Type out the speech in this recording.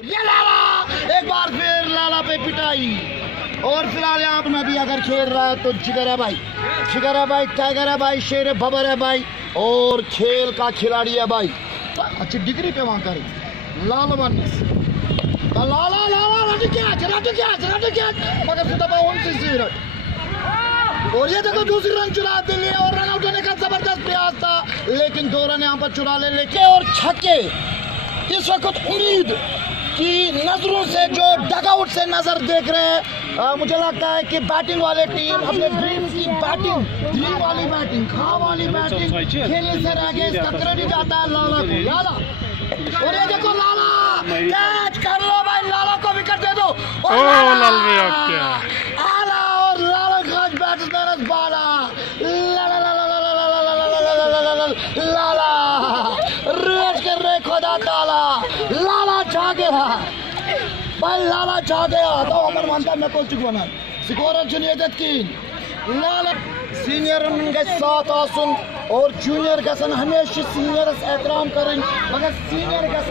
ये लाला एक बार फिर लाला पे पिटाई। और फिलहाल यहाँ पर भी अगर खेल रहा है तो जिगर है भाई, जिगर है भाई, टाइगर है भाई, शेर है, बबर है भाई, और खेल का खिलाड़ी है भाई। अच्छी डिग्री पे वहाँ करे लाल लाला लाला मगर और ये देखो दूसरी रन चुरा दिल्ली और रन आउट होने का जबरदस्त प्रयास था, लेकिन 2 रन यहाँ पर चुरा ले लेके और छक्के। इस वक्त उम्मीद की नजरों से जो डगआउट से नजर देख रहे हैं, मुझे लगता है कि बैटिंग वाले टीम अपने ड्रीम की बैटिंग, ड्रीम वाली बैटिंग, खा वाली बैटिंग खेलने से रह गए। इसका क्रेडिट जाता है लाला को। लाला और ये देखो लाला कैच कर लो भाई, लाला को विकेट दे दो। आला और लाला खास बैट्समैन बाला लाला रेस कर रहे खुदा ताला, लाला छा गया भाई, लाला छा गया। तो अमर मानता मैं को चुका ना स्कोर जुनियत की लाला सीनियर के साथ आसन और जूनियर गसन हमेशा सीनियर्स एहतराम करें, मगर सीनियर गसन